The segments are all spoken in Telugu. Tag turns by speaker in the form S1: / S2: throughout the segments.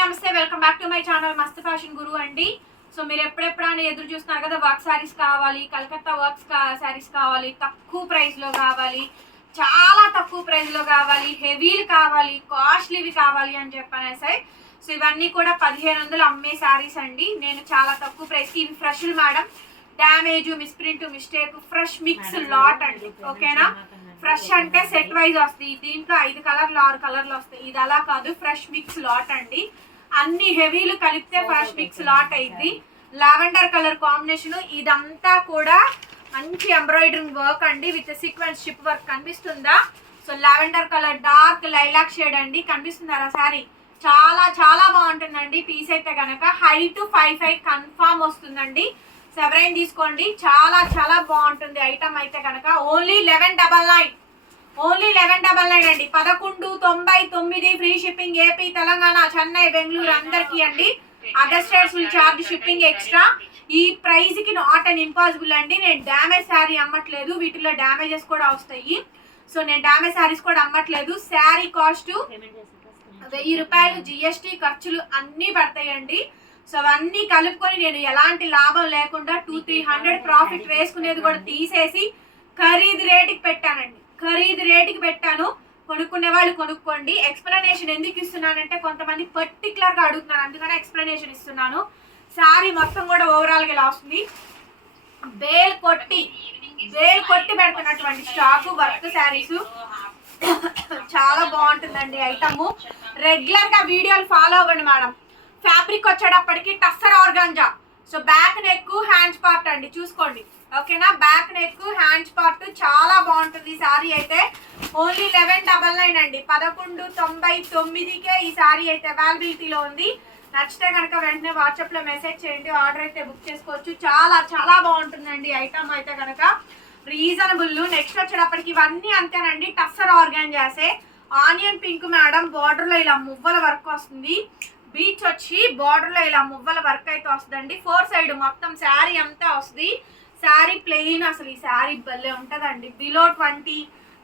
S1: నమస్తే welcome back to my channel Mast fashion Guru అండి. సో మీరు ఎప్పుడెప్పుడైనా ఎదురు చూస్తున్నారు కదా వర్క్ శారీస్ కావాలి కలకత్తా వర్క్స్ శారీస్ కావాలి తక్కువ ప్రైస్లో కావాలి చాలా తక్కువ ప్రైస్లో కావాలి హెవీలు కావాలి కాస్ట్లీవి కావాలి అని చెప్పనేసి సో ఇవన్నీ కూడా పదిహేను వందలు అమ్మే శారీస్ అండి. నేను చాలా తక్కువ ప్రైస్కి ఇవి fresh madam damage misprint mistake fresh mix lot అండి. ఓకేనా ఫ్రెష్ అంటే సెట్ వైజ్ వస్తాయి. దీంట్లో ఐదు కలర్లు ఆరు కలర్లు వస్తాయి. ఇది అలా కాదు. ఫ్రెష్ మిక్స్ లాట్ అండి. అన్ని హెవీలు కలిపితే ఫ్రెష్ మిక్స్ లాట్ అయింది లావెండర్ కలర్ కాంబినేషన్ ఇదంతా కూడా మంచి ఎంబ్రాయిడరింగ్ వర్క్ అండి. విత్ సీక్వెన్స్ షిప్ వర్క్ కనిపిస్తుందా? So lavender colour dark lilac shade అండి. కనిపిస్తుందా సారీ? చాలా చాలా బాగుంటుందండి. పీస్ అయితే కనుక హైట్ ఫైవ్ ఫైవ్ కన్ఫామ్ వస్తుందండి. సెవెరైన్ తీసుకోండి. చాలా చాలా బాగుంటుంది ఐటమ్ అయితే కనుక. Only eleven double nine only eleven double nine అండి. పదకొండు తొంభై తొమ్మిది free shipping AP Telangana Chennai Bengaluru అందరికీ అండి. Other states will charge shipping extra ఈ ప్రైస్కి నాట్ అండ్ ఇంపాసిబుల్ అండి. నేను డ్యామేజ్ శారీ అమ్మట్లేదు. వీటిలో డ్యామేజెస్ కూడా వస్తాయి. సో నేను డ్యామేజ్ శారీస్ కూడా అమ్మట్లేదు. శారీ కాస్ట్ వెయ్యి రూపాయలు జిఎస్టీ ఖర్చులు అన్నీ పడతాయండి. సో అవన్నీ కలుపుకొని నేను ఎలాంటి లాభం లేకుండా టూ త్రీ హండ్రెడ్ ప్రాఫిట్ వేసుకునేది కూడా తీసేసి ఖరీదు రేటుకి పెట్టానండి. ఖరీదు రేటుకి పెట్టాను. కొనుక్కునే వాళ్ళు కొనుక్కోండి. ఎక్స్ప్లెనేషన్ ఎందుకు ఇస్తున్నానంటే కొంతమంది పర్టికులర్గా అడుగుతున్నారు. అందుకనే ఎక్స్ప్లెనేషన్ ఇస్తున్నాను. శారీ మొత్తం కూడా ఓవరాల్గా ఇలా వస్తుంది. బేల్ కొట్టి బేల్ కొట్టి పెడుతున్నటువంటి స్టాక్ వర్క్ శారీస్ చాలా బాగుంటుందండి ఐటమ్ రెగ్యులర్గా వీడియోలు ఫాలో అవ్వండి మేడం ఫ్యాబ్రిక్ వచ్చేటప్పటికి tussar organza. So back neck hands part అండి చూసుకోండి. ఓకేనా? బ్యాక్ నెక్ హ్యాండ్స్ పార్ట్ చాలా బాగుంటుంది ఈ సారీ అయితే. ఓన్లీ లెవెన్ డబల్ నైన్ అండి. పదకొండు తొంభై తొమ్మిదికే ఈ సారీ అయితే అవైలబిలిటీలో ఉంది. నచ్చితే కనుక వెంటనే వాట్సాప్లో మెసేజ్ చేయండి. ఆర్డర్ అయితే బుక్ చేసుకోవచ్చు. చాలా చాలా బాగుంటుందండి ఐటమ్ అయితే కనుక రీజనబుల్. నెక్స్ట్ వచ్చేటప్పటికి ఇవన్నీ అంతేనండి. టస్సర్ ఆర్గాన్ చేసే ఆనియన్ పింక్ మేడం బార్డర్లో ఇలా మువ్వల వర్క్ వస్తుంది. బీచ్ వచ్చి బార్డర్లో ఇలా మువ్వల వర్క్ అయితే వస్తుందండి. ఫోర్ సైడ్ మొత్తం శారీ అంతా వస్తుంది. శారీ ప్లెయిన్ అసలు ఈ శారీ భలే ఉంటుందండి. Below twenty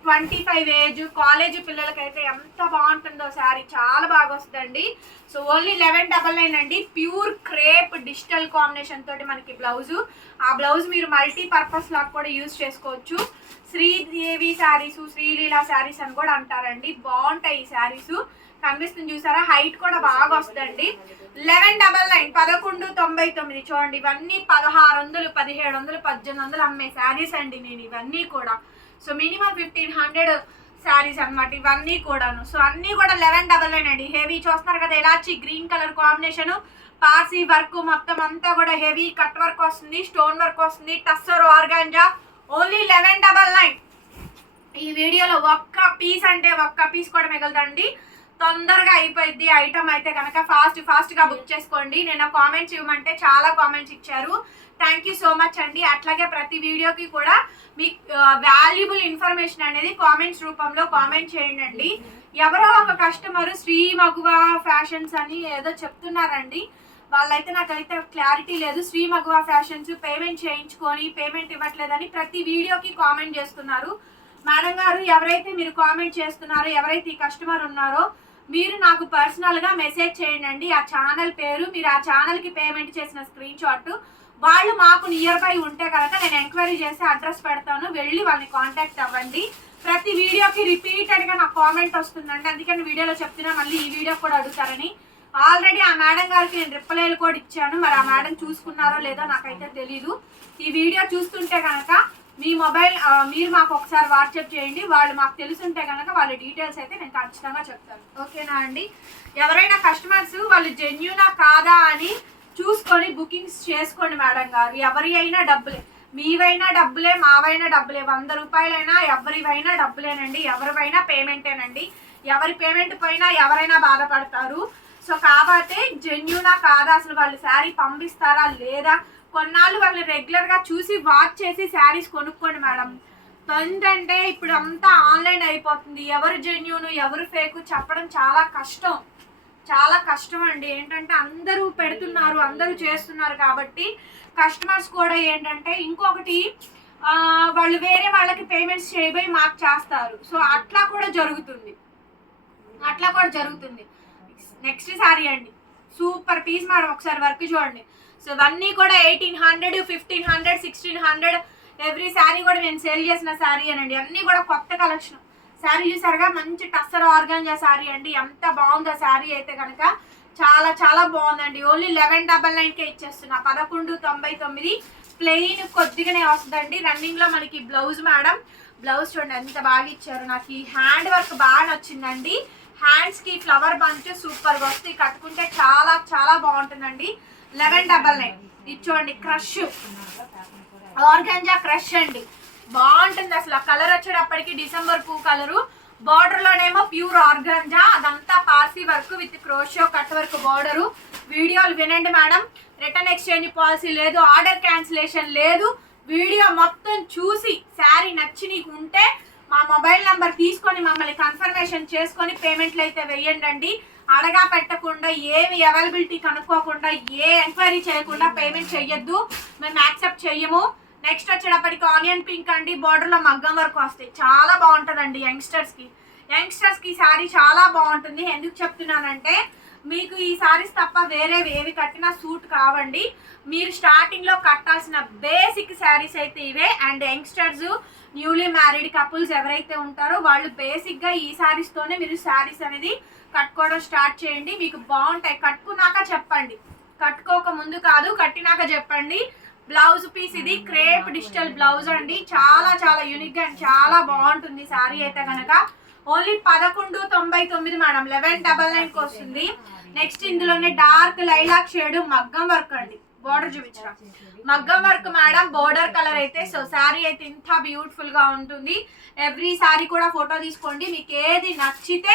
S1: twenty five age college పిల్లలకైతే ఎంత బాగుంటుందో శారీ చాలా బాగా వస్తుందండి. So only eleven double nine అండి. ప్యూర్ క్రేప్ డిజిటల్ కాంబినేషన్ తోటి మనకి బ్లౌజ్ ఆ బ్లౌజ్ మీరు మల్టీపర్పస్ లాగా కూడా యూజ్ చేసుకోవచ్చు. శ్రీదేవి శారీస్ శ్రీలీల శారీస్ అని కూడా అంటారండి. బాగుంటాయి ఈ శారీస్. కనిపిస్తుంది చూసారా? హైట్ కూడా బాగా వస్తుందండి. లెవెన్ డబల్ నైన్ పదకొండు తొంభై తొమ్మిది. చూడండి ఇవన్నీ పదహారు వందలు పదిహేడు వందలు పద్దెనిమిది వందలు అమ్మే శారీస్ అండి నేను ఇవన్నీ కూడా. So minimum fifteen hundred saris అన్నమాట ఇవన్నీ కూడాను. సో అన్నీ కూడా లెవెన్ డబల్ నైన్ అండి. హెవీ చూస్తున్నారు కదా elaichi? Green colour combination Parsi work మొత్తం అంతా కూడా హెవీ కట్ వర్క్ వస్తుంది స్టోన్ వర్క్ వస్తుంది tussar organza only eleven double nine ఈ వీడియోలో ఒక్క పీస్ అంటే ఒక్క పీస్ కూడా మిగలదండి. తొందరగా అయిపోయింది ఐటమ్ అయితే కనుక ఫాస్ట్ ఫాస్ట్గా బుక్ చేసుకోండి. నేను కామెంట్స్ ఇవ్వమంటే చాలా కామెంట్స్ ఇచ్చారు. థ్యాంక్ యూ సో మచ్ అండి. అట్లాగే ప్రతి వీడియోకి కూడా మీ వాల్యుబుల్ ఇన్ఫర్మేషన్ అనేది కామెంట్స్ రూపంలో కామెంట్ చేయండి ఎవరో ఒక కస్టమర్ శ్రీ మగువ ఫ్యాషన్స్ అని ఏదో చెప్తున్నారండి. వాళ్ళైతే నాకైతే క్లారిటీ లేదు. శ్రీ మగువ ఫ్యాషన్స్ పేమెంట్ చేయించుకొని పేమెంట్ ఇవ్వట్లేదని ప్రతి వీడియోకి కామెంట్ చేస్తున్నారు. మేడం గారు ఎవరైతే మీరు కామెంట్ చేస్తున్నారో ఎవరైతే ఈ కస్టమర్ ఉన్నారో మీరు నాకు పర్సనల్గా మెసేజ్ చేయండి ఆ ఛానల్ పేరు మీరు ఆ ఛానల్కి పేమెంట్ చేసిన స్క్రీన్ షాట్ వాళ్ళు మాకు నియర్ బై ఉంటే కనుక నేను ఎంక్వైరీ చేసి అడ్రస్ పెడతాను. వెళ్ళి వాళ్ళని కాంటాక్ట్ అవ్వండి. ప్రతి వీడియోకి రిపీటెడ్గా నాకు కామెంట్ వస్తుందండి. అందుకని వీడియోలో చెప్తున్నా మళ్ళీ ఈ వీడియో కూడా అడుగుతారని. ఆల్రెడీ ఆ మేడం గారికి నేను రిప్లైలు కూడా ఇచ్చాను. మరి ఆ మేడం చూసుకున్నారో లేదో నాకైతే తెలీదు. ఈ వీడియో చూస్తుంటే కనుక మీ మొబైల్ మీరు మాకు ఒకసారి వాట్సాప్ చేయండి. వాళ్ళు మాకు తెలుసుంటే కనుక వాళ్ళ డీటెయిల్స్ అయితే నేను ఖచ్చితంగా చెప్తాను. ఓకేనా అండి? ఎవరైనా కస్టమర్స్ వాళ్ళు జెన్యునా కాదా అని చూసుకొని బుకింగ్స్ చేసుకోండి మేడం గారు. ఎవరి అయినా డబ్బులే. మీవైనా డబ్బులే మావైనా డబ్బులే. వంద రూపాయలైనా ఎవరివైనా డబ్బులేనండి. ఎవరివైనా పేమెంటేనండి. ఎవరి పేమెంట్ పోయినా ఎవరైనా బాధపడతారు. సో కాబట్టి జెన్యునా కాదా? అసలు వాళ్ళు శారీ పంపిస్తారా? లేదా? కొన్నాళ్ళు వాళ్ళు రెగ్యులర్గా చూసి వాచ్ చేసి శారీస్ కొనుక్కోండి మేడం. ఏంటంటే ఇప్పుడు అంతా ఆన్లైన్ అయిపోతుంది. ఎవరు జెన్యున్ ఎవరు ఫేక్ చెప్పడం చాలా కష్టం. చాలా కష్టం అండి. ఏంటంటే అందరూ పెడుతున్నారు అందరూ చేస్తున్నారు కాబట్టి కస్టమర్స్ కూడా ఏంటంటే ఇంకొకటి వాళ్ళు వేరే వాళ్ళకి పేమెంట్స్ చేయబోయి మాకు చేస్తారు. సో అట్లా కూడా జరుగుతుంది. అట్లా కూడా జరుగుతుంది. నెక్స్ట్ సారీ అండి. సూపర్ పీస్ మేడం ఒకసారి వర్క్ చూడండి. సో ఇవన్నీ కూడా eighteen hundred fifteen hundred sixteen hundred every sari కూడా నేను సేల్ చేసిన శారీ అనండి. అన్నీ కూడా కొత్త కలెక్షన్. శారీ చూసారుగా? మంచి టస్సర్ ఆర్గాంజా శారీ అండి. ఎంత బాగుందో శారీ అయితే కనుక చాలా చాలా బాగుందండి. ఓన్లీ లెవెన్ డబల్ నైన్కే ఇచ్చేస్తున్నా. పదకొండు తొంభై తొమ్మిది ప్లెయిన్ కొద్దిగానే వస్తుందండి. రన్నింగ్లో మనకి బ్లౌజ్ మేడం. బ్లౌజ్ చూడండి ఎంత బాగా ఇచ్చారు. నాకు ఈ హ్యాండ్ వర్క్ బాగా నచ్చిందండి. హ్యాండ్స్కి ఫ్లవర్ బంచ్ సూపర్గా వస్తుంది. కట్టుకుంటే చాలా చాలా బాగుంటుందండి. Eleven double nine. ఇది చూడండి క్రష్. ఆర్గాంజా క్రష్ అండి. బాగుంటుంది అసలు. కలర్ వచ్చేటప్పటికి డిసెంబర్ పూ కలరు. బార్డర్ లోనేమో ప్యూర్ ఆర్గాంజా. అదంతా Parsi work with crochet cut work border. వీడియోలు వినండి మేడం. రిటర్న్ ఎక్స్చేంజ్ పాలసీ లేదు. ఆర్డర్ క్యాన్సిలేషన్ లేదు. వీడియో మొత్తం చూసి శారీ నచ్చి నీకు ఉంటే మా మొబైల్ నంబర్ తీసుకొని మమ్మల్ని కన్ఫర్మేషన్ చేసుకొని పేమెంట్లు అయితే వేయండి అడగా పెట్టకుండా ఏమి అవైలబిలిటీ కనుక్కోకుండా ఏ ఎంక్వైరీ చేయకుండా పేమెంట్ చెయ్యొద్దు. మేము యాక్సెప్ట్ చెయ్యము. నెక్స్ట్ వచ్చేటప్పటికి ఆనియన్ పింక్ అండి. బార్డర్లో మగ్గం వరకు వస్తాయి. చాలా బాగుంటుందండి యంగ్స్టర్స్కి యంగ్స్టర్స్కి ఈ శారీ చాలా బాగుంటుంది. ఎందుకు చెప్తున్నానంటే మీకు ఈ సారీస్ తప్ప వేరే ఏవి కట్టినా సూట్ కావండి. మీరు స్టార్టింగ్లో కట్టాల్సిన బేసిక్ శారీస్ అయితే ఇవే. And youngsters newly married couples ఎవరైతే ఉంటారో వాళ్ళు బేసిక్గా ఈ శారీస్తోనే మీరు శారీస్ అనేది కట్టుకోవడం స్టార్ట్ చేయండి. మీకు బాగుంటాయి. కట్టుకున్నాక చెప్పండి. కట్టుకోక ముందు కాదు కట్టినాక చెప్పండి. బ్లౌజ్ పీస్ ఇది క్రేప్ డిజిటల్ బ్లౌజ్ అండి. చాలా చాలా యూనిక్ అండ్ చాలా బాగుంటుంది శారీ అయితే కనుక ఓన్లీ పదకొండు తొంభై తొమ్మిది మేడం లెవెన్ డబల్ నైన్కి వస్తుంది. నెక్స్ట్ ఇందులోనే డార్క్ లైలాక్ షేడ్ మగ్గం వర్క్ అండి. బోర్డర్ చూపించరా? మగ్గం వర్క్ మేడం బోర్డర్ కలర్ అయితే సో శారీ అయితే ఇంత బ్యూటిఫుల్గా ఉంటుంది. ఎవ్రీ శారీ కూడా ఫోటో తీసుకోండి. మీకు ఏది నచ్చితే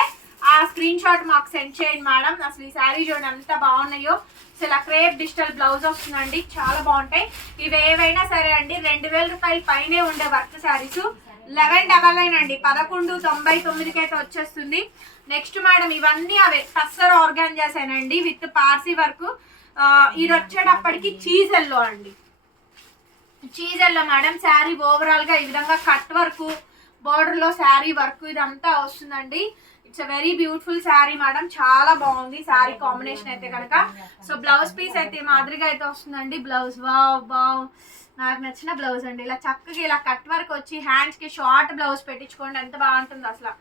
S1: ఆ స్క్రీన్ షాట్ మాకు సెండ్ చేయండి మేడం అసలు ఈ శారీ చూడండి ఎంత బాగున్నాయో. సో ఇలా క్రేప్ డిజిటల్ బ్లౌజ్ వస్తుందండి. చాలా బాగుంటాయి. ఇవి ఏవైనా సరే అండి రెండు వేల రూపాయల పైనే ఉండే work saris eleven double nine అండి. పదకొండు తొంభై తొమ్మిదికి అయితే వచ్చేస్తుంది. నెక్స్ట్ మేడం ఇవన్నీ అవే. టస్సర్ ఆర్గాన్ చేశానండి విత్ పార్సీ వర్క్ ఇది వచ్చేటప్పటికి చీజల్లో అండి. చీజల్లో మేడం శారీ ఓవరాల్గా ఈ విధంగా కట్ వర్క్ బోర్డర్లో శారీ వర్క్ ఇదంతా వస్తుందండి. It's very beautiful sari madam చాలా బాగుంది శారీ కాంబినేషన్ అయితే కనుక. సో బ్లౌజ్ పీస్ అయితే మాదిరిగా అయితే వస్తుందండి. బ్లౌజ్ వావ్ వావ్ నాకు నచ్చిన బ్లౌజ్ అండి. ఇలా చక్కగా ఇలా కట్ వర్క్ వచ్చి హ్యాండ్స్కి షార్ట్ బ్లౌజ్ పెట్టించుకోండి. ఎంత బాగుంటుంది అసలు.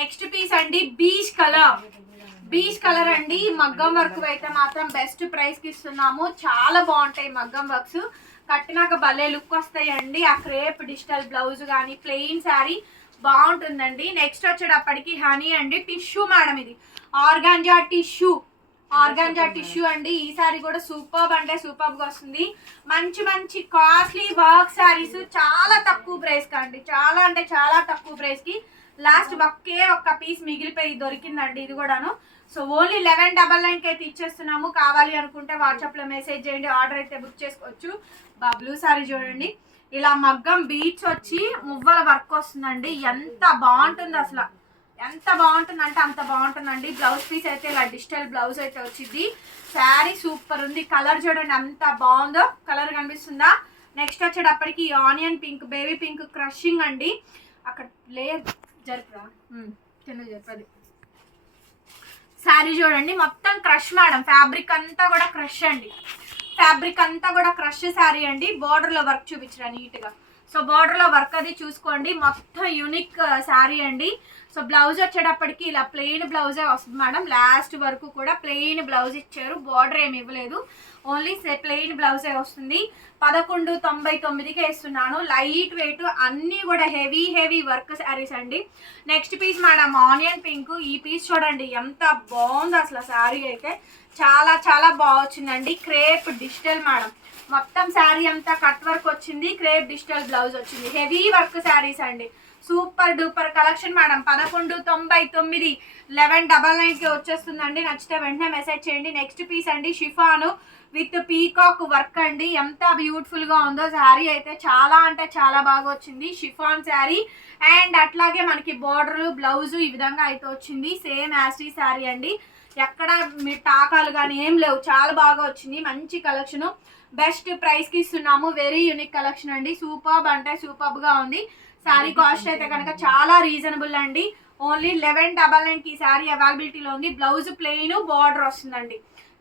S1: నెక్స్ట్ పీస్ అండి బీచ్ కలర్ బీచ్ కలర్ అండి. మగ్గం వర్క్ అయితే మాత్రం బెస్ట్ ప్రైస్కి ఇస్తున్నాము. చాలా బాగుంటాయి మగ్గం వర్క్స్ కట్టినాక భలే లుక్ వస్తాయండి. ఆ క్రేప్ డిజిటల్ బ్లౌజ్ కానీ ప్లెయిన్ శారీ బాగుంటుందండి. నెక్స్ట్ వచ్చేటప్పటికి హనీ అండి. టిష్యూ మేడం ఇది. ఆర్గాంజా టిష్యూ ఆర్గాంజా టిష్యూ అండి. ఈ సారీ కూడా సూపర్ అంటే సూపర్గా వస్తుంది. మంచి మంచి కాస్ట్లీ వర్క్ శారీస్ చాలా తక్కువ ప్రైస్ అండి. చాలా అంటే చాలా తక్కువ ప్రైస్కి లాస్ట్ ఒకే ఒక్క పీస్ మిగిలిపోయి దొరికిందండి ఇది కూడాను. సో ఓన్లీ లెవెన్ డబల్ నైన్కి అయితే ఇచ్చేస్తున్నాము. కావాలి అనుకుంటే వాట్సాప్లో మెసేజ్ చేయండి ఆర్డర్ అయితే బుక్ చేసుకోవచ్చు. బా బ్లూ సారీ చూడండి. ఇలా మగ్గం బీచ్ వచ్చి మువ్వల వర్క్ వస్తుందండి. ఎంత బాగుంటుంది అసలు. ఎంత బాగుంటుంది అంటే అంత బాగుంటుందండి. బ్లౌజ్ పీస్ అయితే ఇలా డిజిటల్ బ్లౌజ్ అయితే వచ్చింది. శారీ సూపర్ ఉంది. కలర్ చూడండి ఎంత బాగుందో. కలర్ కనిపిస్తుందా? నెక్స్ట్ వచ్చేటప్పటికి onion pink baby pink crushing అండి. అక్కడ లేయర్ జరుపురా. ఉమ్, శారీ చూడండి మొత్తం క్రష్ మేడం. ఫ్యాబ్రిక్ అంతా కూడా క్రష్ అండి. ఫ్యాబ్రిక్ అంతా కూడా క్రష్ శారీ అండి. బార్డర్లో లో వర్క్ చూపించరా నీట్గా. సో బార్డర్లో లో వర్క్ అది చూసుకోండి. మొత్తం యూనిక్ శారీ అండి. సో బ్లౌజ్ వచ్చేటప్పటికి ఇలా ప్లెయిన్ బ్లౌజే వస్తుంది మేడం. లాస్ట్ వరకు కూడా ప్లెయిన్ బ్లౌజ్ ఇచ్చారు. బార్డర్ ఏమి ఇవ్వలేదు. ఓన్లీ ప్లెయిన్ బ్లౌజే వస్తుంది. పదకొండు తొంభై తొమ్మిదికే ఇస్తున్నాను. లైట్ వెయిట్ అన్నీ కూడా హెవీ హెవీ వర్క్ శారీస్ అండి. Next piece madam onion pink. ఈ పీస్ చూడండి ఎంత బాగుంది అసలు శారీ అయితే. చాలా చాలా బాగా వచ్చిందండి. Crepe digital madam. మొత్తం శారీ అంతా కట్ వర్క్ వచ్చింది. క్రేప్ డిజిటల్ బ్లౌజ్ వచ్చింది. హెవీ వర్క్ శారీస్ అండి. Super duper collection madam. పదకొండు తొంభై తొమ్మిది లెవెన్ డబల్ నైన్కి వచ్చేస్తుందండి. నచ్చితే వెంటనే మెసేజ్ చేయండి. నెక్స్ట్ పీస్ అండి షిఫాను విత్ పీకాక్ వర్క్ అండి. ఎంత బ్యూటిఫుల్గా ఉందో శారీ అయితే చాలా అంటే చాలా బాగా వచ్చింది. షిఫాన్ శారీ అండ్ అట్లాగే మనకి బోర్డర్ బ్లౌజ్ ఈ విధంగా అయితే వచ్చింది. సేమ్ యాస్టీ శారీ అండి. ఎక్కడ మీ టాకాలు కానీ ఏం లేవు. చాలా బాగా వచ్చింది. మంచి కలెక్షన్. బెస్ట్ ప్రైస్కి ఇస్తున్నాము. వెరీ యూనిక్ కలెక్షన్ అండి. సూపర్బ్ అంటే సూపర్బ్గా ఉంది. శారీ కాస్ట్ అయితే కనుక చాలా రీజనబుల్ అండి. ఓన్లీ లెవెన్ డబల్ నైన్కి ఈ శారీ అవైలబిలిటీలో ఉంది. బ్లౌజ్ ప్లెయిన్ బార్డర్ వస్తుందండి.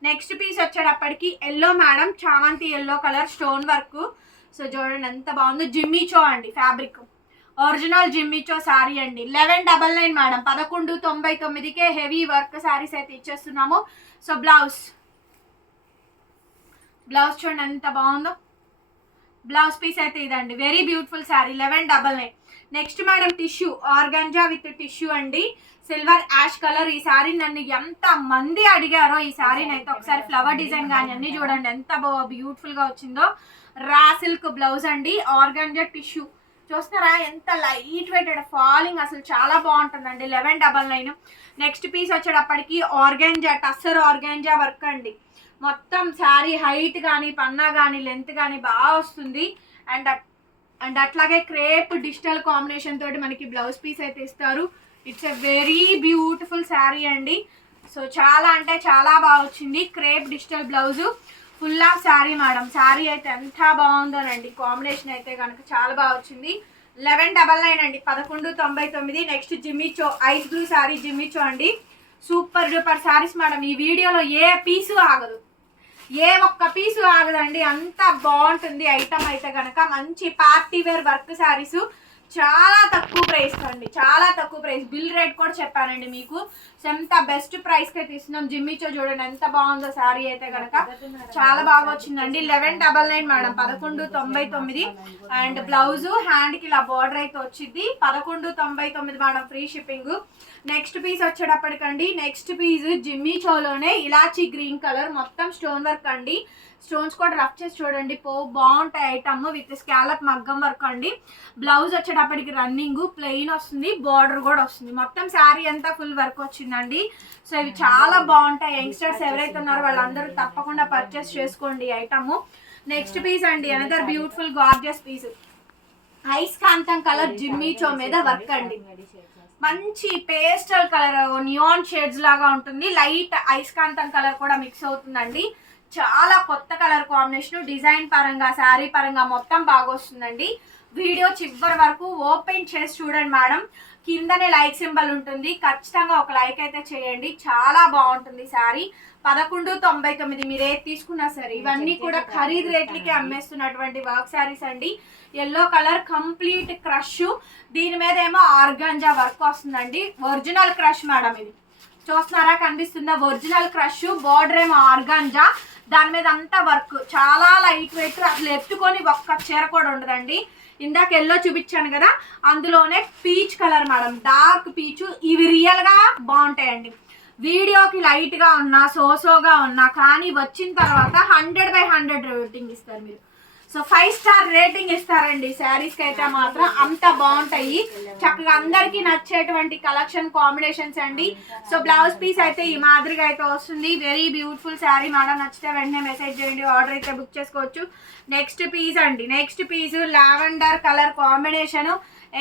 S1: నెక్స్ట్ పీస్ వచ్చేటప్పటికి ఎల్లో మేడం చామంతి yellow colour stone work so చూడండి ఎంత బాగుందో. జిమ్మిచో అండి ఫ్యాబ్రిక్ ఒరిజినల్ జిమ్మిచో శారీ అండి. లెవెన్ డబల్ నైన్ మేడం పదకొండు తొంభై తొమ్మిదికే హెవీ వర్క్ శారీస్ అయితే ఇచ్చేస్తున్నాము. సో బ్లౌజ్ బ్లౌజ్ చూడండి ఎంత బాగుందో. బ్లౌజ్ పీస్ అయితే ఇదండి. Very beautiful sari eleven double nine next madam tissue organza with tissue అండి. సిల్వర్ యాష్ కలర్ ఈ శారీ నన్ను ఎంత మంది అడిగారో ఈ శారీని అయితే ఒకసారి ఫ్లవర్ డిజైన్ కానీ అన్ని చూడండి. ఎంత బ్యూటిఫుల్గా వచ్చిందో. రా సిల్క్ బ్లౌజ్ అండి. ఆర్గంజా టిష్యూ చూస్తున్నారా? ఎంత లైట్ వెయిటెడ్ ఫాలింగ్ అసలు చాలా బాగుంటుందండి. Eleven double nine. Next piece వచ్చేటప్పటికి ఆర్గాంజా టస్సర్ ఆర్గాంజా వర్క్ అండి. మొత్తం శారీ హైట్ కానీ పన్నా కానీ లెంత్ కానీ బాగా వస్తుంది. అండ్ అండ్ అట్లాగే క్రేప్ డిజిటల్ కాంబినేషన్ తోటి మనకి బ్లౌజ్ పీస్ అయితే ఇస్తారు. It's a very beautiful sari అండి. సో చాలా అంటే చాలా బాగా వచ్చింది. Crepe digital blouse. Full of sari madam. Sari అయితే ఎంత బాగుందోనండి. కాంబినేషన్ అయితే కనుక చాలా బాగా వచ్చింది. లెవెన్ డబల్ నైన్ అండి. పదకొండు తొంభై తొమ్మిది. Next Jimmy Choo ice blue sari Jimmy Choo అండి. Super duper saris madam. ఈ వీడియోలో ఏ పీసు ఆగదు. ఏ ఒక్క పీసు ఆగదండి. అంత బాగుంటుంది ఐటమ్ అయితే కనుక మంచి పార్టీ వేర్ వర్క్ శారీసు. చాలా తక్కువ ప్రైస్ అండి. చాలా తక్కువ ప్రైస్. బిల్ రేట్ కూడా చెప్పానండి మీకు. ఎంత బెస్ట్ ప్రైస్కి తీస్తున్నాం. జిమ్మిచో చూడండి ఎంత బాగుందో శారీ అయితే కనుక చాలా బాగా వచ్చిందండి. లెవెన్ డబల్ నైన్ మేడం పదకొండు తొంభై తొమ్మిది. అండ్ బ్లౌజ్ హ్యాండ్కి ఇలా బార్డర్ అయితే వచ్చింది. పదకొండు తొంభై తొమ్మిది madam free shipping. Next piece వచ్చేటప్పటికండి. Next piece జిమ్మిచోలోనే ఇలాచి గ్రీన్ కలర్. మొత్తం స్టోన్ వర్క్ అండి. స్టోన్స్ కూడా రఫ్ చేసి చూడండి. పో బాగుంటాయి ఐటమ్ విత్ స్కాలప్ మగ్గం వర్క్ అండి. బ్లౌజ్ వచ్చేటప్పటికి రన్నింగ్ ప్లెయిన్ వస్తుంది బార్డర్ కూడా వస్తుంది. మొత్తం శారీ అంతా ఫుల్ వర్క్ వచ్చిందండి. సో ఇవి చాలా బాగుంటాయి. యంగ్స్టర్స్ ఎవరైతే ఉన్నారో వాళ్ళందరూ తప్పకుండా పర్చేస్ చేసుకోండి ఐటమ్. నెక్స్ట్ పీస్ అండి another beautiful gorgeous piece ice కాంతం కలర్ జిమ్మిచో మీద వర్క్ అండి. మంచి పేస్టల్ కలర్ నియాన్ షేడ్స్ లాగా ఉంటుంది. లైట్ ఐస్కాంతం కలర్ కూడా మిక్స్ అవుతుందండి. చాలా కొత్త కలర్ కాంబినేషన్ డిజైన్ పరంగా శారీ పరంగా మొత్తం బాగా వస్తుందండి వీడియో చివరి వరకు ఓపెన్ చేసి చూడండి మేడం. కిందనే లైక్ సింబల్ ఉంటుంది. ఖచ్చితంగా ఒక లైక్ అయితే చేయండి. చాలా బాగుంటుంది శారీ. పదకొండు తొంభై తొమ్మిది మీరు ఏది తీసుకున్నా సరే ఇవన్నీ కూడా ఖరీదు రేట్లకి అమ్మేస్తున్నటువంటి వర్క్ శారీస్ అండి. ఎల్లో కలర్ కంప్లీట్ క్రష్ దీని మీద ఏమో ఆర్గాంజా వర్క్ వస్తుందండి. ఒరిజినల్ క్రష్ మేడం ఇది. చూస్తున్నారా? కనిపిస్తుందా? ఒరిజినల్ క్రష్ బోర్డర్ ఏమో ఆర్గాంజా. దాని మీద అంతా వర్క్. చాలా లైట్ వెయిట్. అసలు ఎత్తుకొని ఒక్క చీర కూడా ఉండదండి. ఇందాక ఎల్లో చూపించాను కదా అందులోనే peach colour madam. Dark peach. ఇవి రియల్గా బాగుంటాయండి. వీడియోకి లైట్గా ఉన్నా సోసోగా ఉన్నా కానీ వచ్చిన తర్వాత హండ్రెడ్ బై హండ్రెడ్ రేటింగ్ ఇస్తారు మీరు. సో ఫైవ్ స్టార్ రేటింగ్ ఇస్తారండి. శారీస్కి అయితే మాత్రం అంత బాగుంటాయి. చక్కగా అందరికి నచ్చేటువంటి కలెక్షన్ కాంబినేషన్స్ అండి. సో బ్లౌజ్ పీస్ అయితే ఈ మాదిరిగా అయితే వస్తుంది. వెరీ బ్యూటిఫుల్ శారీ మేడం నచ్చితే వెంటనే మెసేజ్ చేయండి. ఆర్డర్ అయితే బుక్ చేసుకోవచ్చు. నెక్స్ట్ పీస్ అండి. Next piece lavender colour combination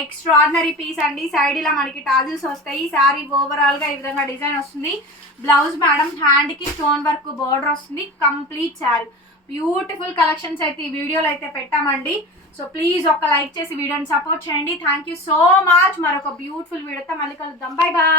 S1: extraordinary piece అండి. సైడ్ ఇలా మనకి టాజిల్స్ వస్తాయి. శారీ ఓవరాల్గా ఈ విధంగా డిజైన్ వస్తుంది. బ్లౌజ్ మేడం హ్యాండ్కి స్టోన్ వర్క్ బోర్డర్ వస్తుంది. కంప్లీట్ శారీ బ్యూటిఫుల్ కలెక్షన్స్ అయితే ఈ వీడియోలో అయితే పెట్టామండి. సో ప్లీజ్ ఒక లైక్ చేసి వీడియోని సపోర్ట్ చేయండి. థ్యాంక్ యూ సో మచ్ మరొక బ్యూటిఫుల్ వీడియోతో మళ్ళీ కలుద్దాం. Bye bye